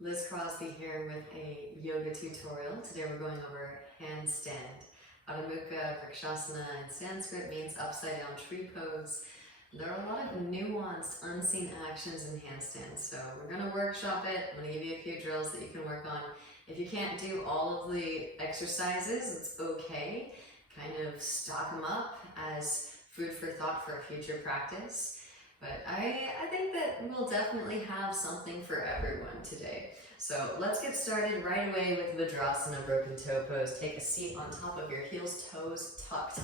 Liz Crosby here with a yoga tutorial. Today we're going over handstand. Adho Mukha Vrikshasana in Sanskrit means upside down tree pose. There are a lot of nuanced, unseen actions in handstand, so we're going to workshop it. I'm going to give you a few drills that you can work on. If you can't do all of the exercises, it's okay. Kind of stock them up as food for thought for a future practice. But I think that we'll definitely have something for everyone today. So let's get started right away with Vajrasana, broken toe pose. Take a seat on top of your heels, toes tucked.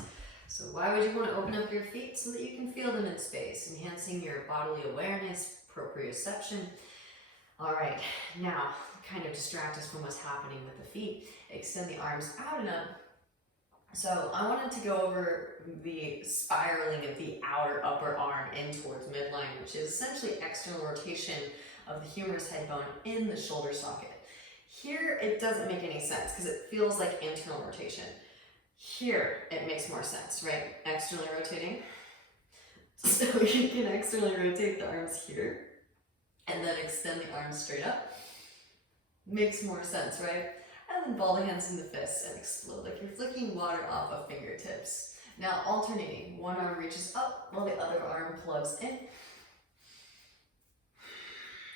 So why would you want to open up your feet? So that you can feel them in space, enhancing your bodily awareness, proprioception. All right, now kind of distract us from what's happening with the feet. Extend the arms out and up. So I wanted to go over the spiraling of the outer upper arm in towards midline, which is essentially external rotation of the humerus head bone in the shoulder socket. Here it doesn't make any sense because it feels like internal rotation. Here it makes more sense, right? Externally rotating. So you can externally rotate the arms here and then extend the arms straight up. Makes more sense, right? And then ball the hands into fists and explode like you're flicking water off of fingertips. Now alternating, one arm reaches up while the other arm plugs in.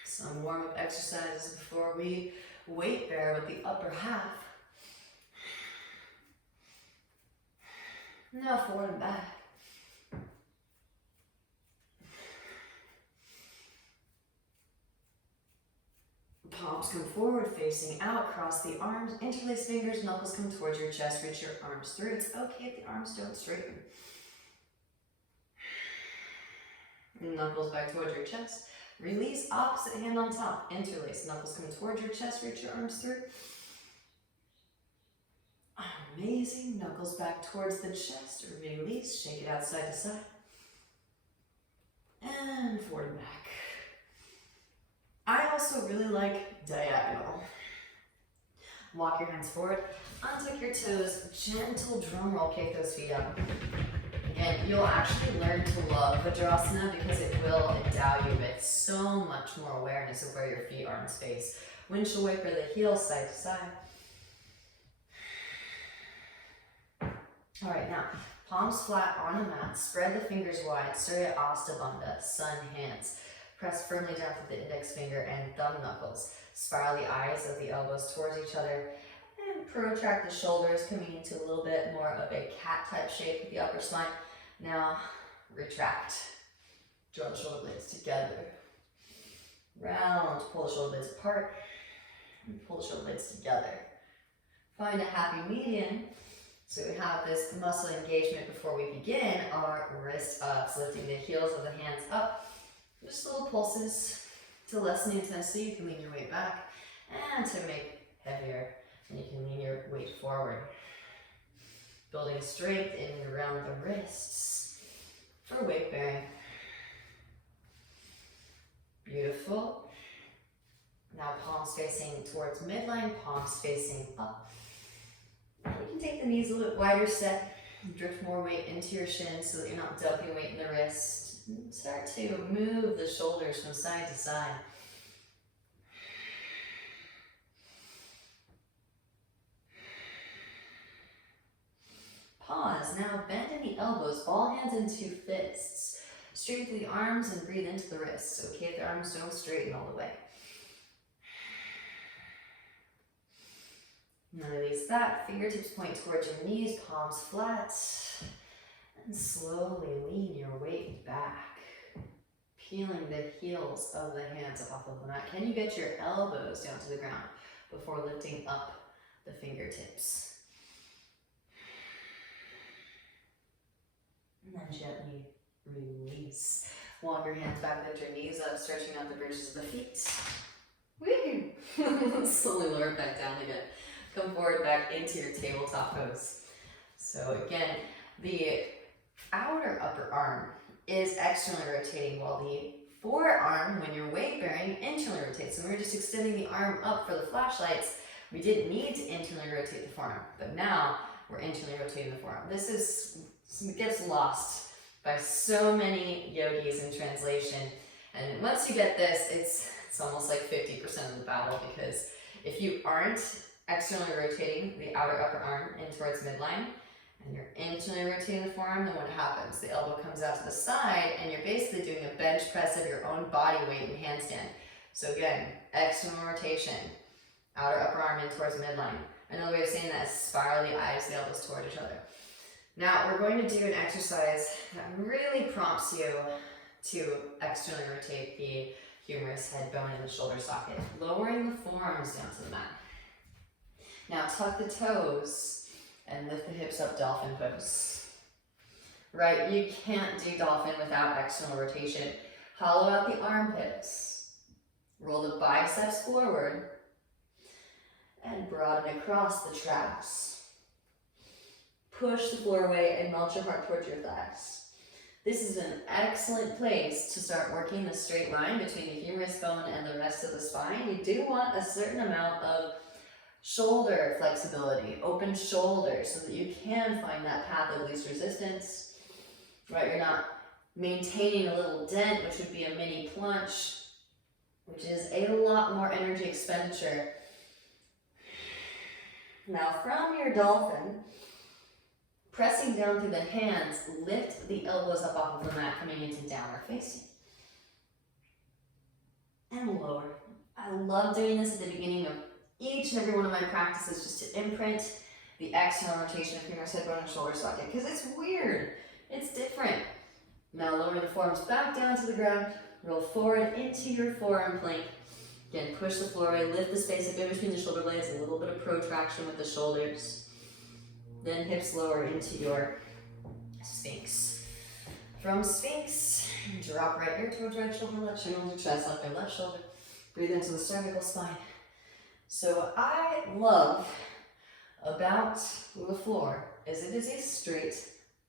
Some warm-up exercises before we weight bear with the upper half. Now forward and back. Palms come forward, facing out, cross the arms, interlace fingers, knuckles come towards your chest, reach your arms through. It's okay if the arms don't straighten. Knuckles back towards your chest. Release, opposite hand on top, interlace, knuckles come towards your chest, reach your arms through. Amazing, knuckles back towards the chest, release, shake it out side to side. And forward and back. I also really like diagonal. Walk your hands forward, untuck your toes, gentle drum roll, kick those feet up. Again, you'll actually learn to love Vajrasana because it will endow you with so much more awareness of where your feet are in space. Windshield wiper the heels side to side. All right, now palms flat on a mat, spread the fingers wide, Surya Astabandha, sun hands. Press firmly down with the index finger and thumb knuckles. Spiral the eyes of the elbows towards each other and protract the shoulders, coming into a little bit more of a cat type shape with the upper spine. Now retract. Draw the shoulder blades together. Round, pull the shoulder blades apart and pull the shoulder blades together. Find a happy median. So we have this muscle engagement before we begin. Our wrist ups, lifting the heels of the hands up. Just little pulses to lessen the intensity. You can lean your weight back, and to make heavier, and you can lean your weight forward. Building strength in and around the wrists for weight bearing. Beautiful. Now palms facing towards midline, palms facing up. You can take the knees a little bit wider set, drift more weight into your shins so that you're not dumping weight in the wrist. Start to move the shoulders from side to side. Pause. Now bend in the elbows, ball hands into fists. Straighten through the arms and breathe into the wrists. Okay if the arms don't straighten all the way. Now release that. Fingertips point towards your knees, palms flat. And slowly lean your weight back, peeling the heels of the hands off of the mat. Can you get your elbows down to the ground before lifting up the fingertips? And then gently release. Walk your hands back, lift your knees up, stretching out the bridges of the feet. Woo! Slowly lower it back down again. Come forward back into your tabletop pose. So again, the outer upper arm is externally rotating while the forearm, when you're weight bearing, internally rotates. So we were just extending the arm up for the flashlights. We didn't need to internally rotate the forearm, but now we're internally rotating the forearm. This gets lost by so many yogis in translation. And once you get this, it's almost like 50% of in the battle, because if you aren't externally rotating the outer upper arm in towards midline, and you're internally rotating the forearm, then what happens? The elbow comes out to the side, and you're basically doing a bench press of your own body weight in handstand. So again, external rotation, outer upper arm in towards midline. Another way of saying that is spiral the eyes, the elbows toward each other. Now we're going to do an exercise that really prompts you to externally rotate the humerus, head bone, and the shoulder socket, lowering the forearms down to the mat. Now tuck the toes and lift the hips up, dolphin pose. Right, you can't do dolphin without external rotation. Hollow out the armpits. Roll the biceps forward and broaden across the traps. Push the floor away and melt your heart towards your thighs. This is an excellent place to start working the straight line between the humerus bone and the rest of the spine. You do want a certain amount of shoulder flexibility, open shoulders, so that you can find that path of least resistance. Right, you're not maintaining a little dent, which would be a mini plunge, which is a lot more energy expenditure. Now from your dolphin, pressing down through the hands, lift the elbows up off of the mat, coming into downward facing. And lower. I love doing this at the beginning of each and every one of my practices, just to imprint the external rotation of humerus, head bone, and shoulder socket, because it's weird. It's different. Now lower the forearms back down to the ground, roll forward into your forearm plank. Again, push the floor away, lift the space up in between the shoulder blades, a little bit of protraction with the shoulders. Then hips lower into your Sphinx. From Sphinx, drop right ear towards right shoulder, left shoulder, chest, left ear, left shoulder. Breathe into the cervical spine. So what I love about the floor is it is a straight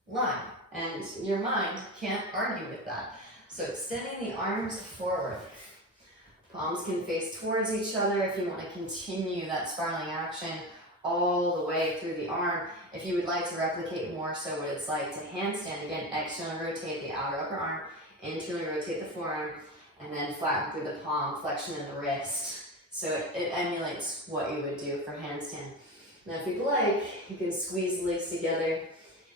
line, and your mind can't argue with that. So extending the arms forward. Palms can face towards each other if you want to continue that spiraling action all the way through the arm. If you would like to replicate more so what it's like to handstand, again, externally rotate the outer upper arm, internally rotate the forearm, and then flatten through the palm, flexion in the wrist. So it emulates what you would do for handstand. Now if you'd like, you can squeeze the legs together.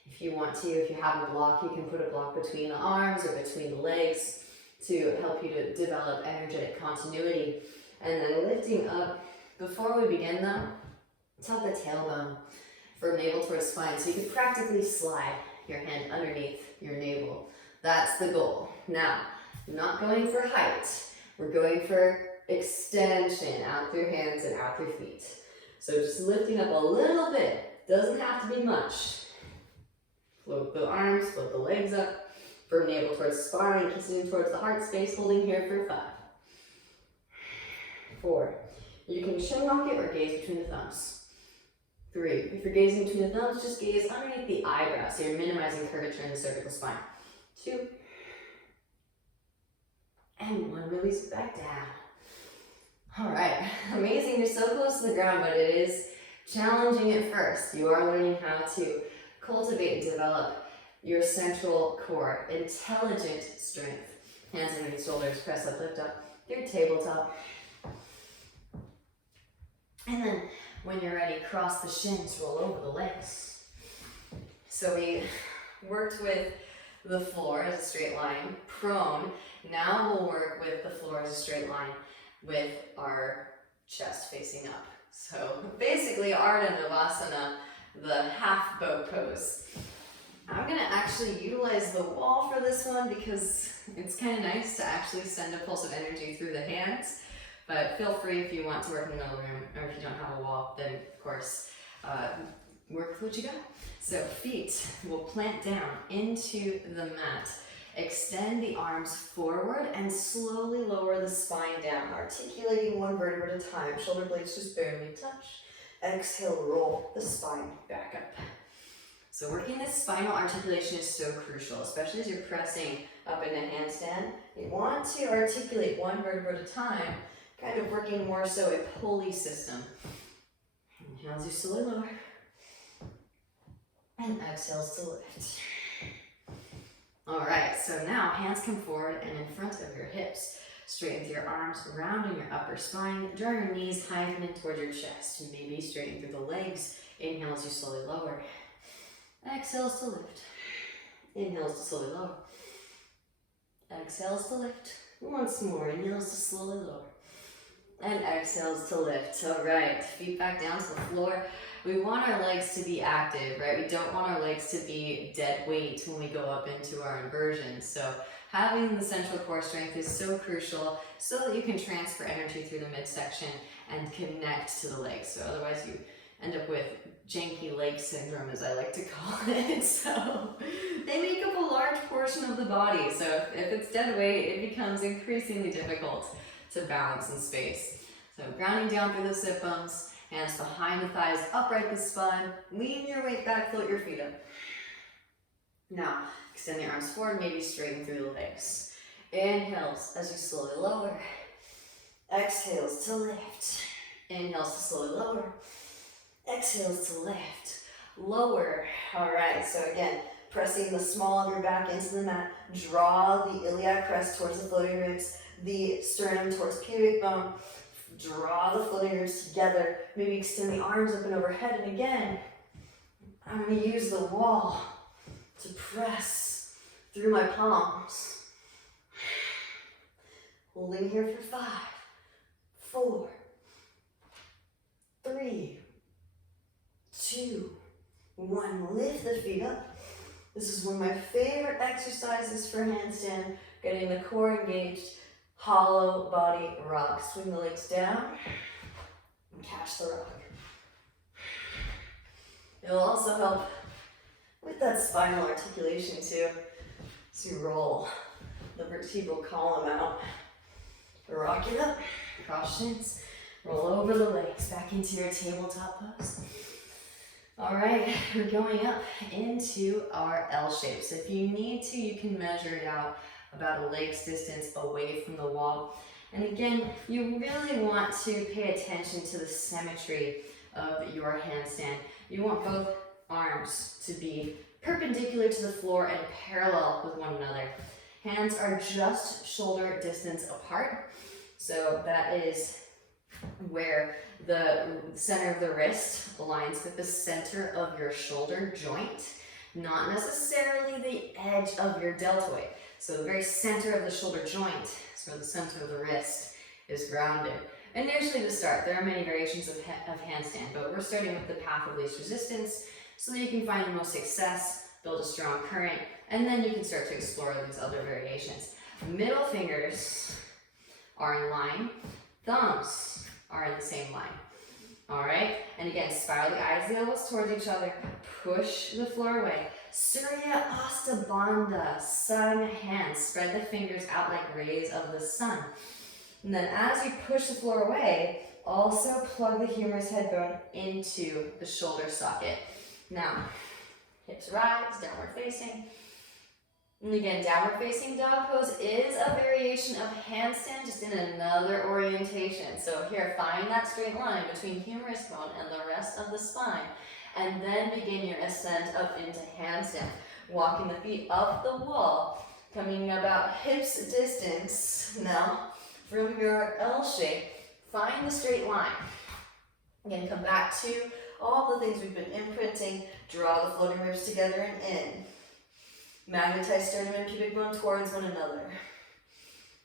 If you want to, if you have a block, you can put a block between the arms or between the legs to help you to develop energetic continuity. And then lifting up. Before we begin though, tuck the tailbone from navel towards spine, so you can practically slide your hand underneath your navel. That's the goal. Now, I'm not going for height. We're going for extension out through your hands and out through your feet. So just lifting up a little bit. Doesn't have to be much. Float the arms, float the legs up. From navel towards spine, kissing towards the heart space, holding here for 5. 4. You can chin rock it or gaze between the thumbs. 3. If you're gazing between the thumbs, just gaze underneath the eyebrows, so you're minimizing curvature in the cervical spine. 2. And 1, release it back down. All right, amazing. You're so close to the ground, but it is challenging at first. You are learning how to cultivate and develop your central core, intelligent strength. Hands underneath shoulders, press up, lift up, your tabletop. And then when you're ready, cross the shins, roll over the legs. So we worked with the floor as a straight line, prone. Now we'll work with the floor as a straight line with our chest facing up. So basically Ardha Navasana, the half bow pose. I'm gonna actually utilize the wall for this one because it's kind of nice to actually send a pulse of energy through the hands. But feel free if you want to work in another room, or if you don't have a wall, then of course, work with what you got. So feet will plant down into the mat. Extend the arms forward and slowly lower the spine down, articulating 1 vertebra at a time. Shoulder blades just barely touch. Exhale, roll the spine back up. So working this spinal articulation is so crucial, especially as you're pressing up into handstand. You want to articulate 1 vertebra at a time, kind of working more so a pulley system. Inhale as you slowly lower. And exhales to lift. All right, so now hands come forward and in front of your hips. Straighten through your arms, rounding your upper spine. Draw your knees high and in towards your chest. Maybe straighten through the legs. Inhale as you slowly lower. Exhales to lift. Inhales to slowly lower. Exhales to lift. Once more, inhales to slowly lower. And exhales to lift. All right, feet back down to the floor. We want our legs to be active, right? We don't want our legs to be dead weight when we go up into our inversion. So having the central core strength is so crucial so that you can transfer energy through the midsection and connect to the legs. So otherwise you end up with janky leg syndrome, as I like to call it. So they make up a large portion of the body. So if it's dead weight, it becomes increasingly difficult to balance in space. So grounding down through the sit bones, hands behind the thighs, upright the spine, lean your weight back, float your feet up. Now, extend the arms forward, maybe straighten through the legs. Inhales as you slowly lower. Exhales to lift. Inhales to slowly lower. Exhales to lift. Lower. All right, so again, pressing the small of your back into the mat. Draw the iliac crest towards the floating ribs, the sternum towards pubic bone. Draw the floating ribs together. Maybe extend the arms up and overhead. And again, I'm going to use the wall to press through my palms. Holding here for 5, 4, 3, 2, 1. Lift the feet up. This is one of my favorite exercises for handstand, getting the core engaged. Hollow body rock. Swing the legs down and catch the rock. It'll also help with that spinal articulation too. So you roll the vertebral column out. Rock it up, cross shins, roll over the legs back into your tabletop pose. All right, we're going up into our L shape. So if you need to, you can measure it out about a leg's distance away from the wall. And again, you really want to pay attention to the symmetry of your handstand. You want both arms to be perpendicular to the floor and parallel with one another. Hands are just shoulder distance apart. So that is where the center of the wrist aligns with the center of your shoulder joint, not necessarily the edge of your deltoid. So the very center of the shoulder joint is where the center of the wrist is grounded. Initially to start, there are many variations of handstand, but we're starting with the path of least resistance so that you can find the most success, build a strong current, and then you can start to explore these other variations. Middle fingers are in line, thumbs are in the same line. All right, and again, spiral the eyes, the elbows towards each other, push the floor away. Surya Astabandha, sun hands. Spread the fingers out like rays of the sun. And then as you push the floor away, also plug the humerus head bone into the shoulder socket. Now, hips rise, downward facing. And again, downward facing dog pose is a variation of handstand, just in another orientation. So here, find that straight line between humerus bone and the rest of the spine. And then begin your ascent up into handstand. Walking the feet up the wall, coming about hips distance now from your L shape. Find the straight line. Again, come back to all the things we've been imprinting. Draw the floating ribs together and in. Magnetize sternum and pubic bone towards one another.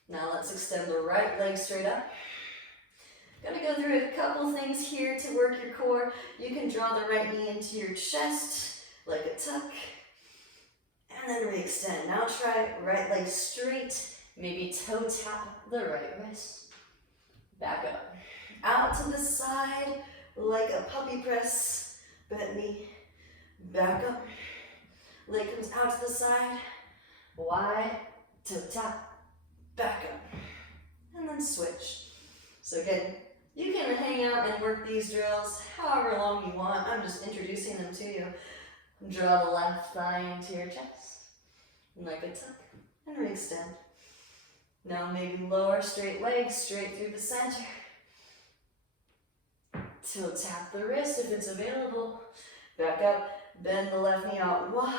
Now let's extend the right leg straight up. Gonna go through a couple things here to work your core. You can draw the right knee into your chest like a tuck, and then re-extend. Now try right leg straight, maybe toe tap the right wrist. Back up. Out to the side like a puppy press, bent knee. Back up. Leg comes out to the side, wide, toe tap, back up, and then switch. So again, you can hang out and work these drills however long you want. I'm just introducing them to you. Draw the left thigh into your chest, like a tuck, and re-extend. Now maybe lower straight leg straight through the center. Toe tap the wrist if it's available. Back up, bend the left knee out wide,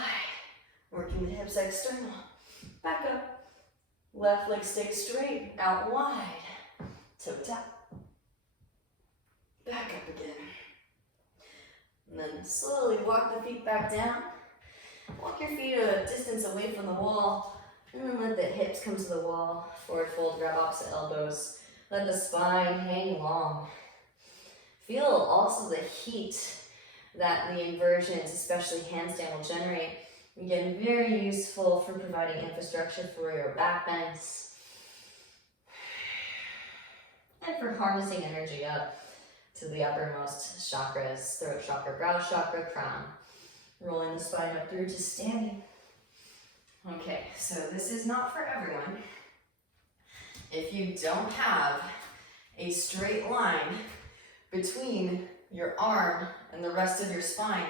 working the hips external. Back up, Left leg stays straight, out wide. Toe tap. Back up again. And then slowly walk the feet back down. Walk your feet a distance away from the wall. And then let the hips come to the wall. Forward fold, grab opposite elbows. Let the spine hang long. Feel also the heat that the inversions, especially handstand, will generate. Again, very useful for providing infrastructure for your back bends. And for harnessing energy up to the uppermost chakras, throat chakra, brow chakra, crown. Rolling the spine up through to standing. Okay, so this is not for everyone. If you don't have a straight line between your arm and the rest of your spine,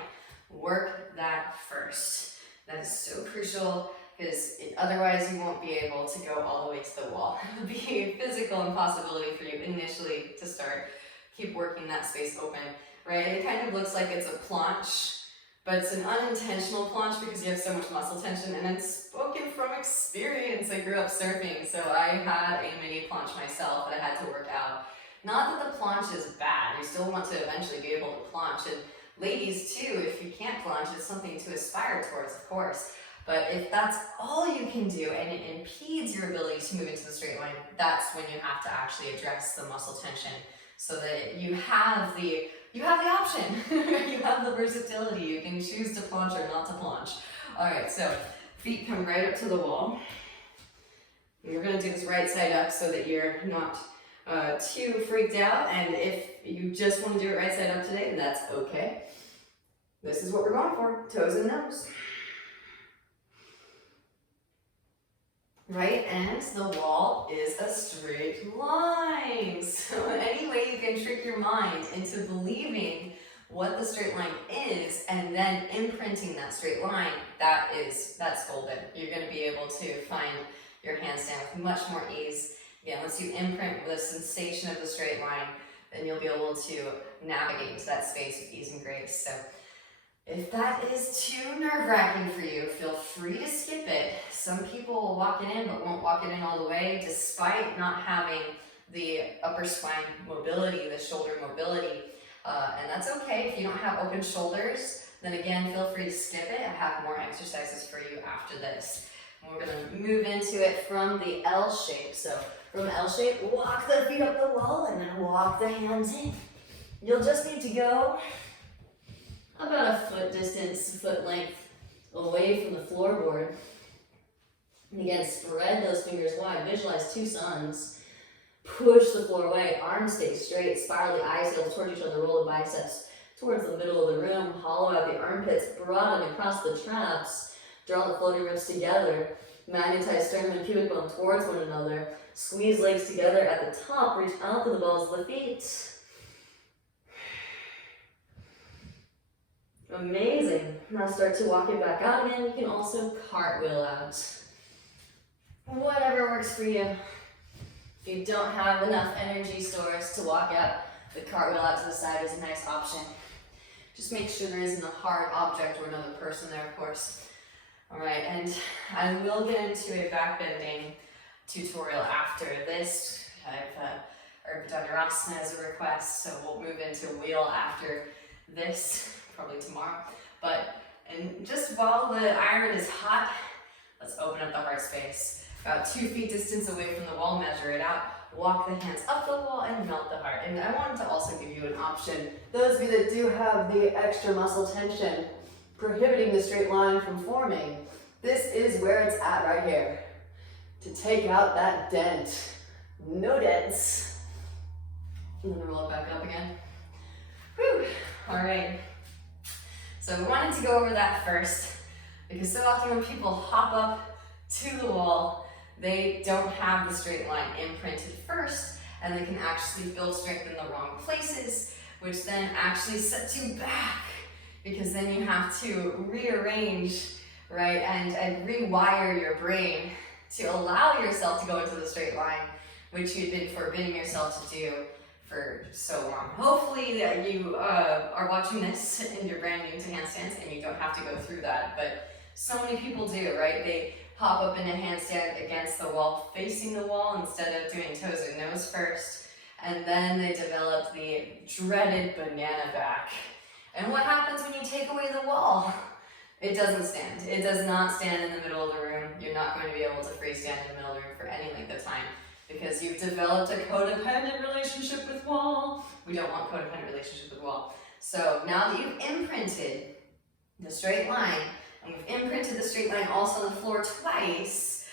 work that first. That is so crucial because otherwise you won't be able to go all the way to the wall. It would be a physical impossibility for you initially to start. Keep working that space open, right? It kind of looks like it's a planche, but it's an unintentional planche because you have so much muscle tension, and it's spoken from experience. I grew up surfing, so I had a mini planche myself that I had to work out. Not that the planche is bad, you still want to eventually be able to planche, and ladies too, if you can't planche, it's something to aspire towards, of course. But if that's all you can do and it impedes your ability to move into the straight line, that's when you have to actually address the muscle tension so that you have the option. You have the versatility. You can choose to planche or not to planche. All right, so feet come right up to the wall. And we're gonna do this right side up so that you're not too freaked out, and if you just want to do it right side up today, that's okay. This is what we're going for, toes and nose. Right, and the wall is a straight line. So any way you can trick your mind into believing what the straight line is and then imprinting that straight line, that's golden. You're going to be able to find your handstand with much more ease. Again, once you imprint the sensation of the straight line, then you'll be able to navigate into that space with ease and grace. So if that is too nerve-wracking for you, feel free to skip it. Some people will walk it in but won't walk it in all the way despite not having the upper spine mobility, the shoulder mobility. And that's okay. If you don't have open shoulders, then again, feel free to skip it. I have more exercises for you after this. And we're going to move into it from the L shape. So from L shape, walk the feet up the wall and then walk the hands in. You'll just need to go about a foot distance, foot length away from the floorboard. And again, spread those fingers wide. Visualize two suns. Push the floor away. Arms stay straight. Spiral the eyes towards each other. Roll the biceps towards the middle of the room. Hollow out the armpits. Broaden across the traps. Draw the floating ribs together. Magnetize sternum and pubic bone towards one another. Squeeze legs together at the top. Reach out to the balls of the feet. Amazing. Now start to walk it back out again. You can also cartwheel out. Whatever works for you. If you don't have enough energy stores to walk out, the cartwheel out to the side is a nice option. Just make sure there isn't a hard object or another person there, of course. All right, and I will get into a backbending tutorial after this. I've done Urasana as a request, so we'll move into wheel after this, probably tomorrow. And just while the iron is hot, let's open up the heart space. About 2 feet distance away from the wall, measure it out. Walk the hands up the wall and melt the heart. And I wanted to also give you an option. Those of you that do have the extra muscle tension prohibiting the straight line from forming, this is where it's at right here. To take out that dent. No dents. And then roll it back up again. Whew. All right. So we wanted to go over that first because so often when people hop up to the wall, they don't have the straight line imprinted first, and they can actually build strength in the wrong places, which then actually sets you back because then you have to rearrange, right, and rewire your brain to allow yourself to go into the straight line, which you've been forbidding yourself to do for so long. Hopefully that you are watching this and you're brand new to handstands and you don't have to go through that, but so many people do, right? hop up into handstand against the wall, facing the wall instead of doing toes and nose first. And then they developed the dreaded banana back. And what happens when you take away the wall? It doesn't stand. It does not stand in the middle of the room. You're not going to be able to freestand in the middle of the room for any length of time because you've developed a codependent relationship with wall. We don't want codependent relationship with wall. So now that you've imprinted the straight line, and we've imprinted the straight line also on the floor twice,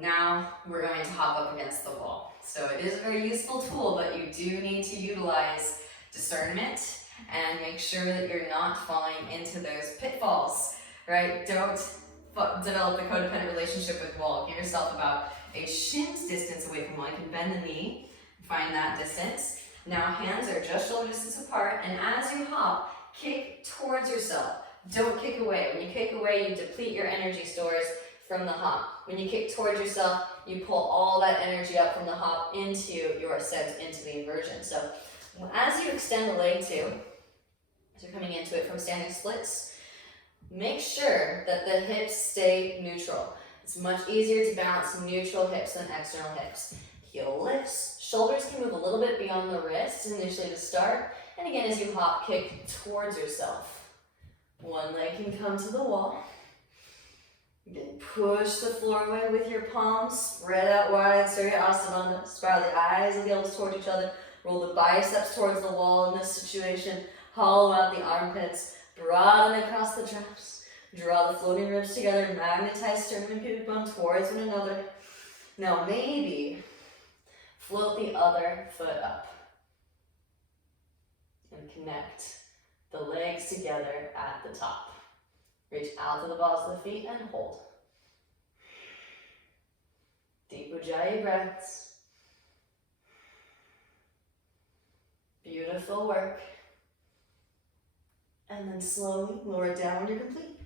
now we're going to hop up against the wall. So it is a very useful tool, but you do need to utilize discernment and make sure that you're not falling into those pitfalls, right? Don't develop the codependent relationship with wall. Give yourself about a shin's distance away from wall. You can bend the knee, find that distance. Now hands are just shoulder distance apart, and as you hop, kick towards yourself. Don't kick away. When you kick away, you deplete your energy stores from the hop. When you kick towards yourself, you pull all that energy up from the hop into your ascent, into the inversion. So as you extend the leg too, as you're coming into it from standing splits, make sure that the hips stay neutral. It's much easier to balance neutral hips than external hips. Heel lifts, shoulders can move a little bit beyond the wrists initially to start, and again as you hop, kick towards yourself. One leg can come to the wall. Then push the floor away with your palms, spread out wide, Surya Asana, spiral the eyes of the elbows towards each other, roll the biceps towards the wall in this situation, hollow out the armpits, broaden across the traps, draw the floating ribs together, magnetize sternum and pubic bone towards one another. Now maybe float the other foot up and connect the legs together at the top. Reach out to the balls of the feet and hold. Deep Ujjayi breaths. Beautiful work. And then slowly lower it down when you're complete.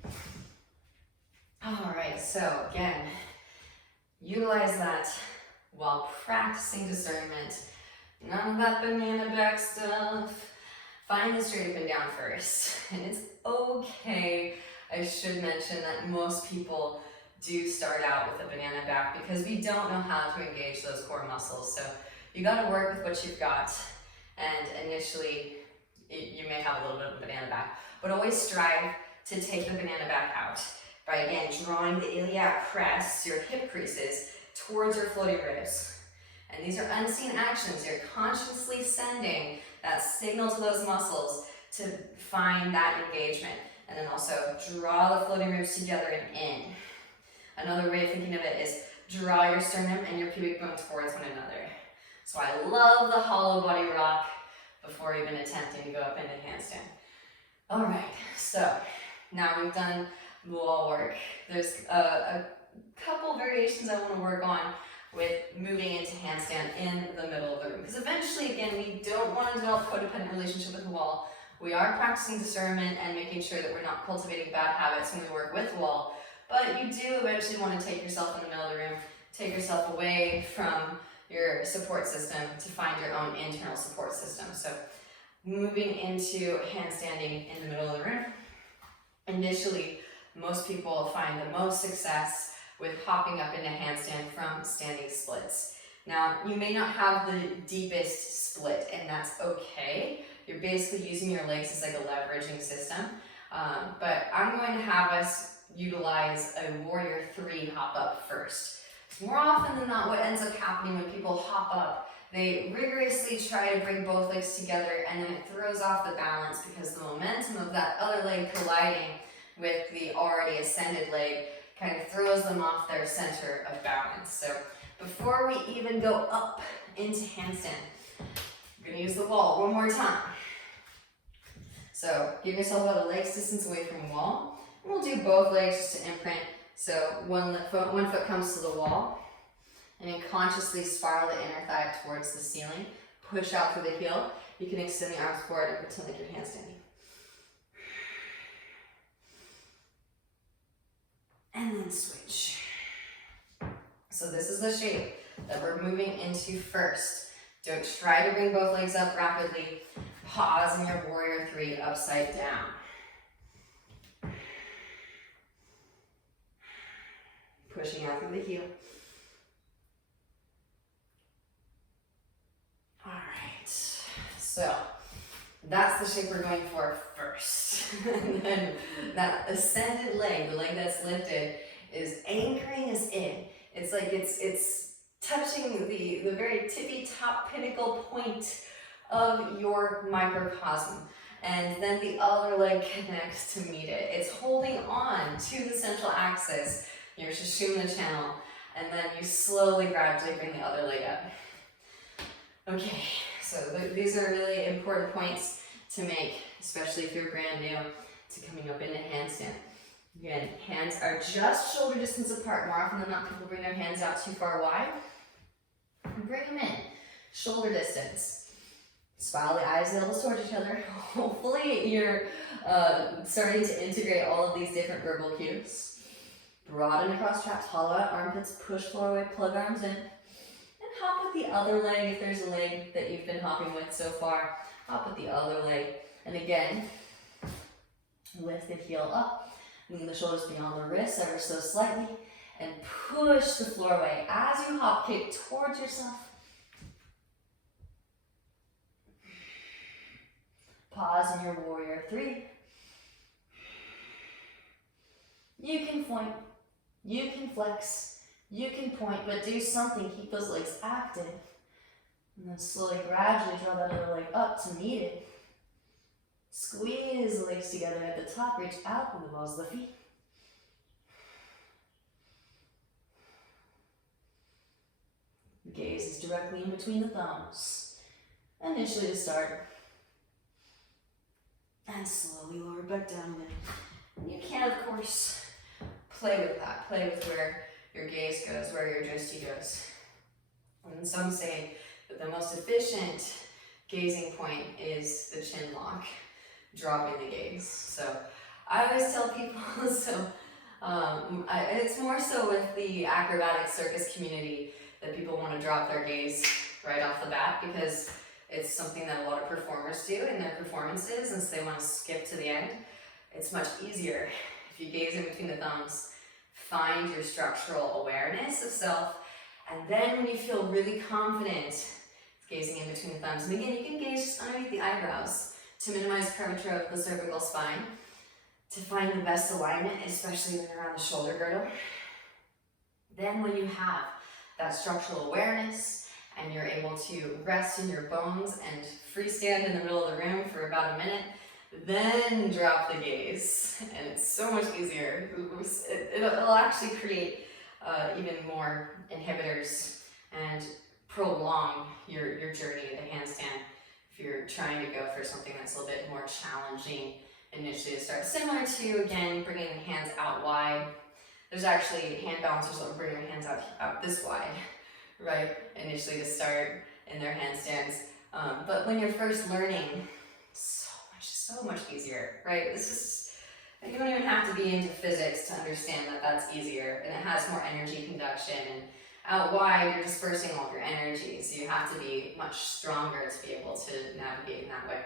All right, so again, utilize that while practicing discernment. None of that banana back stuff. Find the straight up and down first. And it's okay. I should mention that most people do start out with a banana back because we don't know how to engage those core muscles. So you got to work with what you've got. And initially, you may have a little bit of a banana back, but always strive to take the banana back out by again drawing the iliac crest, your hip creases, towards your floating ribs. And these are unseen actions. You're consciously sending that signal to those muscles to find that engagement. And then also draw the floating ribs together and in. Another way of thinking of it is draw your sternum and your pubic bone towards one another. So I love the hollow body rock before even attempting to go up into handstand. All right, so now we've done wall work. There's a couple variations I want to work on with moving into handstand in the middle of the room. Because eventually, again, we don't want to develop codependent relationship with the wall. We are practicing discernment and making sure that we're not cultivating bad habits when we work with wall. But you do eventually want to take yourself in the middle of the room, take yourself away from your support system to find your own internal support system. So moving into handstanding in the middle of the room. Initially, most people find the most success with hopping up into handstand from standing splits. Now, you may not have the deepest split, and that's okay. You're basically using your legs as like a leveraging system. But I'm going to have us utilize a warrior 3 hop up first. More often than not, what ends up happening when people hop up, they rigorously try to bring both legs together, and then it throws off the balance because the momentum of that other leg colliding with the already ascended leg kind of throws them off their center of balance. So before we even go up into handstand, we're going to use the wall one more time. So give yourself about a leg's distance away from the wall. And we'll do both legs just to imprint. So one foot comes to the wall, and then consciously spiral the inner thigh towards the ceiling. Push out through the heel. You can extend the arms forward and pretend like you're handstanding. And then switch. So this is the shape that we're moving into first. Don't try to bring both legs up rapidly. Pause in your warrior 3 upside down. Pushing out through the heel. All right, so that's the shape we're going for first. And then that ascended leg, the leg that's lifted, is anchoring us in. It's like it's touching the very tippy top pinnacle point of your microcosm. And then the other leg connects to meet it. It's holding on to the central axis, your Sushumna channel, and then you slowly, gradually bring the other leg up. Okay, so these are really important points to make, especially if you're brand new to coming up into handstand. Again, hands are just shoulder distance apart. More often than not, people bring their hands out too far wide. And bring them in, shoulder distance. Smile the eyes and elbows towards each other. Hopefully you're starting to integrate all of these different verbal cues. Broaden across traps, hollow out armpits, push floor away, plug arms in. And hop with the other leg if there's a leg that you've been hopping with so far. Hop with the other leg. And again, lift the heel up. Lean the shoulders beyond the wrists ever so slightly. And push the floor away as you hop kick towards yourself. Pause in your warrior 3. You can point, you can flex, you can point, but do something, keep those legs active. And then slowly, gradually draw that other leg up to meet it. Squeeze the legs together at the top, reach out from the balls of the feet. The gaze is directly in between the thumbs. Initially to start. And slowly lower back down again. You can, of course, play with that. Play with where your gaze goes, where your drishti goes. And some say that the most efficient gazing point is the chin lock, dropping the gaze. So I always tell people, it's more so with the acrobatic circus community that people want to drop their gaze right off the bat because it's something that a lot of performers do in their performances, and so they want to skip to the end. It's much easier if you gaze in between the thumbs, find your structural awareness of self, and then when you feel really confident, gazing in between the thumbs. And again, you can gaze just underneath the eyebrows to minimize curvature of the cervical spine, to find the best alignment, especially when you're around the shoulder girdle. Then when you have that structural awareness, and you're able to rest in your bones and freestand in the middle of the room for about a minute, then drop the gaze. And it's so much easier. It'll actually create even more inhibitors and prolong your journey into handstand if you're trying to go for something that's a little bit more challenging initially to start. Similar to, again, bringing the hands out wide. There's actually hand balancers that will bring their hands out this wide. Right, initially to start in their handstands. But when you're first learning, so much easier, right? You don't even have to be into physics to understand that that's easier, and it has more energy conduction, and out wide, you're dispersing all of your energy, so you have to be much stronger to be able to navigate in that way.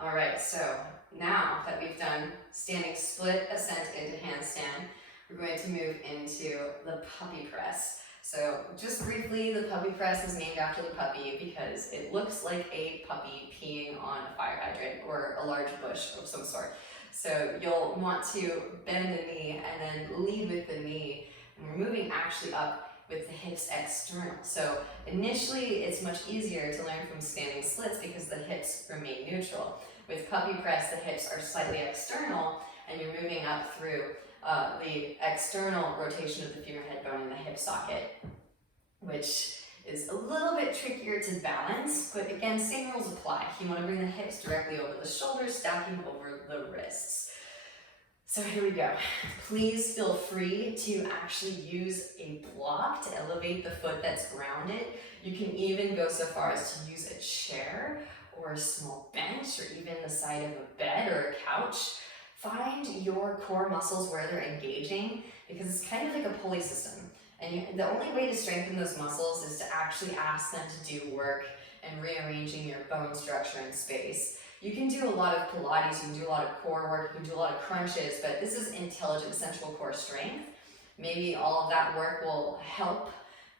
All right, so now that we've done standing split ascent into handstand, we're going to move into the puppy press. So just briefly, the puppy press is named after the puppy because it looks like a puppy peeing on a fire hydrant or a large bush of some sort. So you'll want to bend the knee and then lead with the knee. And we're moving actually up with the hips external. So initially, it's much easier to learn from standing splits because the hips remain neutral. With puppy press, the hips are slightly external and you're moving up through the external rotation of the femur head bone in the hip socket, which is a little bit trickier to balance, but again, same rules apply. You want to bring the hips directly over the shoulders, stacking over the wrists. So here we go. Please feel free to actually use a block to elevate the foot that's grounded. You can even go so far as to use a chair or a small bench or even the side of a bed or a couch. Find your core muscles where they're engaging because it's kind of like a pulley system. And the only way to strengthen those muscles is to actually ask them to do work and rearranging your bone structure in space. You can do a lot of Pilates, you can do a lot of core work, you can do a lot of crunches, but this is intelligent central core strength. maybe all of that work will help,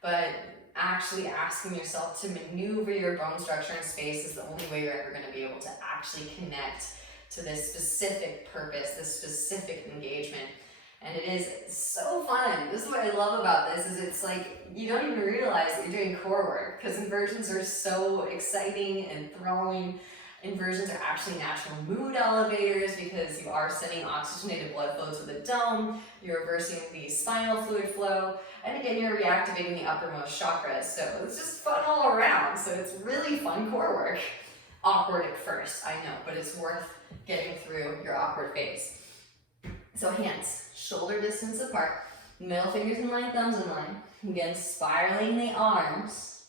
but actually asking yourself to maneuver your bone structure in space is the only way you're ever going to be able to actually connect to this specific purpose, this specific engagement. And it is so fun. This is what I love about this, is it's like you don't even realize that you're doing core work, because inversions are so exciting and throwing. Inversions are actually natural mood elevators because you are sending oxygenated blood flow to the dome, you're reversing the spinal fluid flow, and again, you're reactivating the uppermost chakras. So it's just fun all around. So it's really fun core work. Awkward at first, I know, but it's worth getting through your awkward phase. So hands, shoulder distance apart, middle fingers in line, thumbs in line. Again, spiraling the arms.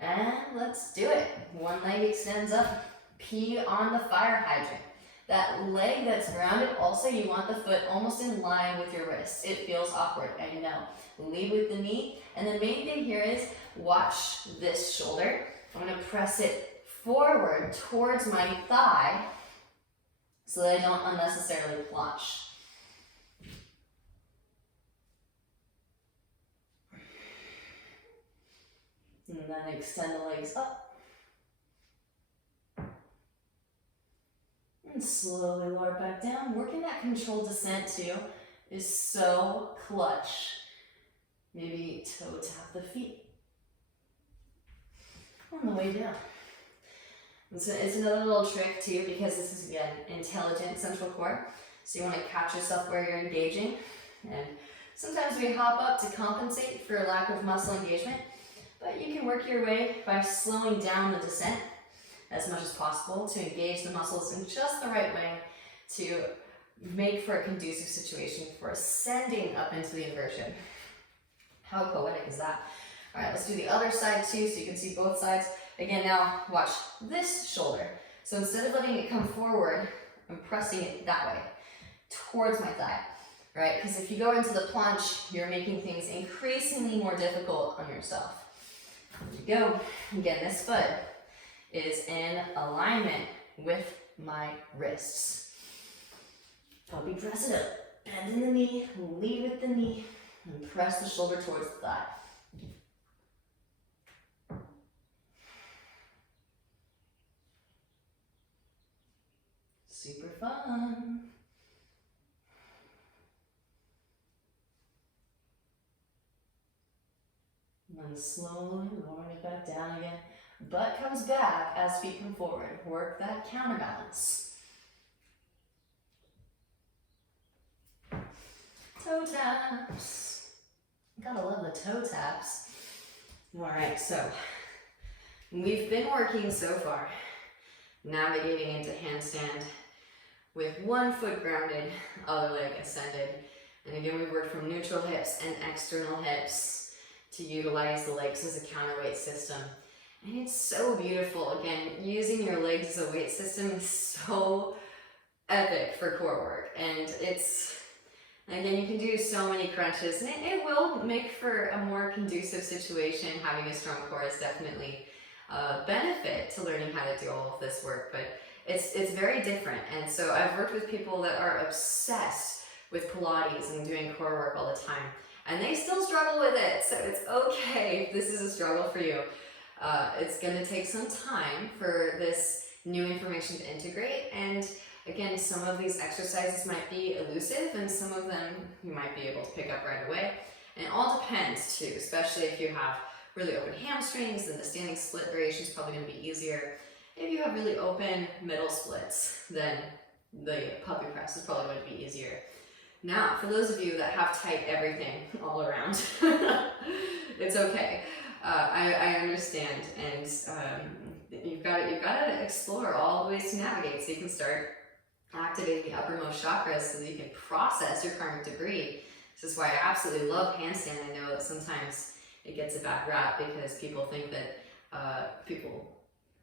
And let's do it. One leg extends up. Pee on the fire hydrant. That leg that's grounded, also you want the foot almost in line with your wrist. It feels awkward, I know. Lead with the knee. And the main thing here is watch this shoulder. I'm going to press it forward towards my thigh so that I don't unnecessarily plunge. And then extend the legs up. And slowly lower back down. Working that controlled descent too is so clutch. Maybe toe tap the feet on the way down. So it's another little trick too, because this is again intelligent central core. So you want to catch yourself where you're engaging. And sometimes we hop up to compensate for a lack of muscle engagement, but you can work your way by slowing down the descent as much as possible to engage the muscles in just the right way to make for a conducive situation for ascending up into the inversion. How poetic is that? All right, let's do the other side too, so you can see both sides. Again, now watch this shoulder. So instead of letting it come forward, I'm pressing it that way towards my thigh, right? Because if you go into the plunge, you're making things increasingly more difficult on yourself. There you go. Again, this foot is in alignment with my wrists. Puppy, press it up. Bend in the knee, lead with the knee, and press the shoulder towards the thigh. Super fun. And then slowly lowering it back down again. Butt comes back as feet come forward. Work that counterbalance. Toe taps. Gotta love the toe taps. All right, so we've been working so far, navigating into handstand with one foot grounded, other leg ascended. And again, we've worked from neutral hips and external hips to utilize the legs as a counterweight system. And it's so beautiful. Again, using your legs as a weight system is so epic for core work. And it's, again, you can do so many crunches, and it will make for a more conducive situation. Having a strong core is definitely a benefit to learning how to do all of this work, but it's very different. And so I've worked with people that are obsessed with Pilates and doing core work all the time, and they still struggle with it. So it's okay if this is a struggle for you. It's going to take some time for this new information to integrate, and again, some of these exercises might be elusive and some of them you might be able to pick up right away. And it all depends too, especially if you have really open hamstrings, then the standing split variation is probably going to be easier. If you have really open middle splits, then the puppy press is probably going to be easier. Now, for those of you that have tight everything all around, it's okay. I understand, and you've got to explore all the ways to navigate, so you can start activating the uppermost chakras so that you can process your karmic debris. This is why I absolutely love handstand. I know that sometimes it gets a bad rap because people think that people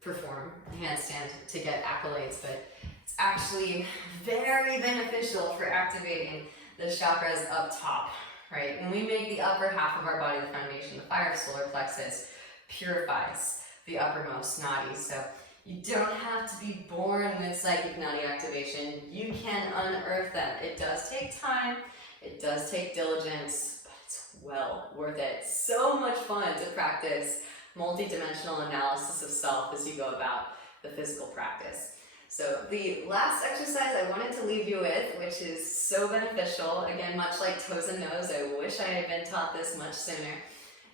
perform handstand to get accolades, but it's actually very beneficial for activating the chakras up top, right? When we make the upper half of our body the foundation, the fire solar plexus purifies the uppermost nadis. So you don't have to be born with psychic nadi activation. You can unearth them. It does take time. It does take diligence, but it's well worth it. So much fun to practice multidimensional analysis of self as you go about the physical practice. So the last exercise I wanted to leave you with, which is so beneficial, again, much like toes and nose, I wish I had been taught this much sooner,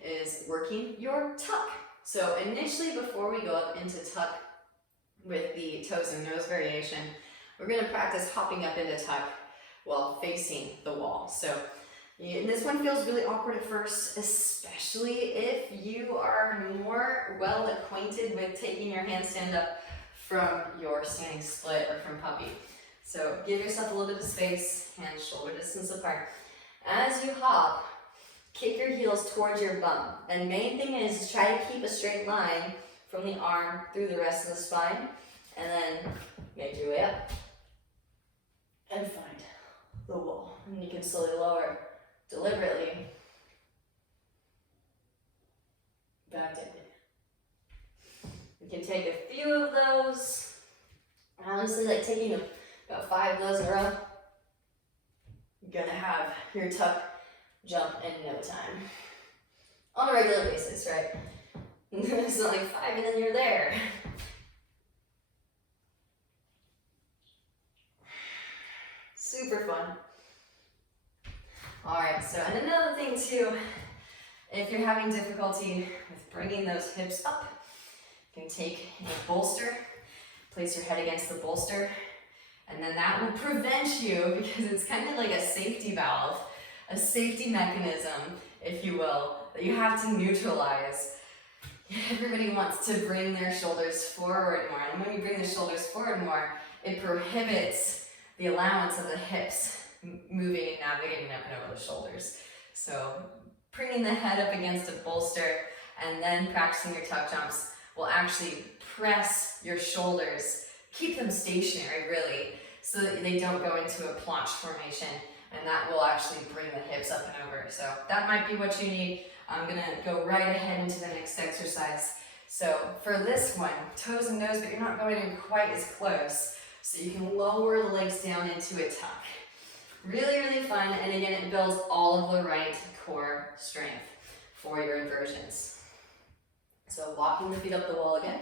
is working your tuck. So initially, before we go up into tuck with the toes and nose variation, we're going to practice hopping up into tuck while facing the wall. So and this one feels really awkward at first, especially if you are more well acquainted with taking your handstand up from your standing split or from puppy. So give yourself a little bit of space, hands shoulder distance apart. As you hop, kick your heels towards your bum. And main thing is try to keep a straight line from the arm through the rest of the spine, and then make your way up and find the wall. And you can slowly lower deliberately back down. You can take a few of those. Honestly, like taking about 5 of those in a row, you're gonna have your tuck jump in no time. On a regular basis, right? It's not like 5 and then you're there. Super fun. Alright, so and another thing too, if you're having difficulty with bringing those hips up, you can take a bolster, place your head against the bolster, and then that will prevent you, because it's kind of like a safety valve, a safety mechanism, if you will, that you have to neutralize. Everybody wants to bring their shoulders forward more, and when you bring the shoulders forward more, it prohibits the allowance of the hips moving and navigating up and over the shoulders. So bringing the head up against a bolster and then practicing your tuck jumps will actually press your shoulders, keep them stationary really, so that they don't go into a planche formation, and that will actually bring the hips up and over. So that might be what you need. I'm gonna go right ahead into the next exercise. So for this one, toes and nose, but you're not going in quite as close, so you can lower the legs down into a tuck. Really, really fun, and again, it builds all of the right core strength for your inversions. So walking the feet up the wall again.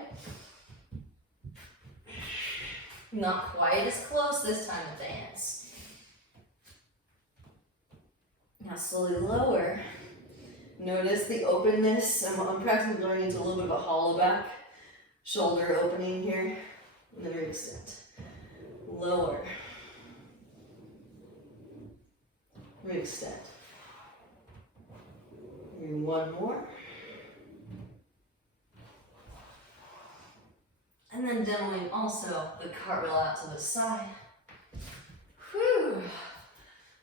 Not quite as close this time with the hands. Now slowly lower. Notice the openness. I'm practically going into a little bit of a hollow back, shoulder opening here, and then re-extend. Lower. Re-extend. And one more. And then demoing also the cartwheel out to the side. Whew,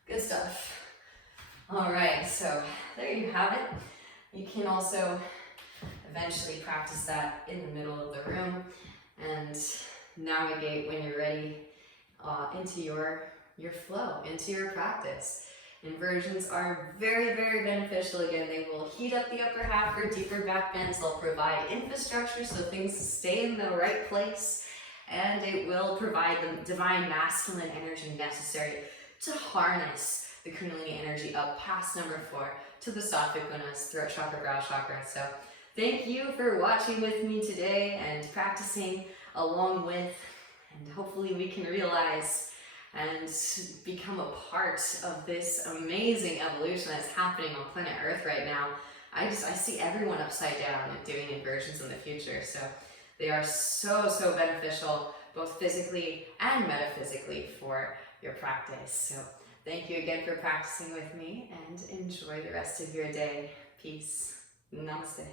good stuff. All right, so there you have it. You can also eventually practice that in the middle of the room and navigate when you're ready into your flow, into your practice. Inversions are very, very beneficial. Again, they will heat up the upper half for deeper back bends. They'll provide infrastructure so things stay in the right place. And it will provide the divine masculine energy necessary to harness the Kundalini energy up past number 4 to the Sattvic gunas, throat chakra, brow chakra. So thank you for watching with me today and practicing along with, and hopefully we can realize and become a part of this amazing evolution that's happening on planet Earth right now. I see everyone upside down and doing inversions in the future. So they are so, so beneficial, both physically and metaphysically for your practice. So thank you again for practicing with me, and enjoy the rest of your day. Peace. Namaste.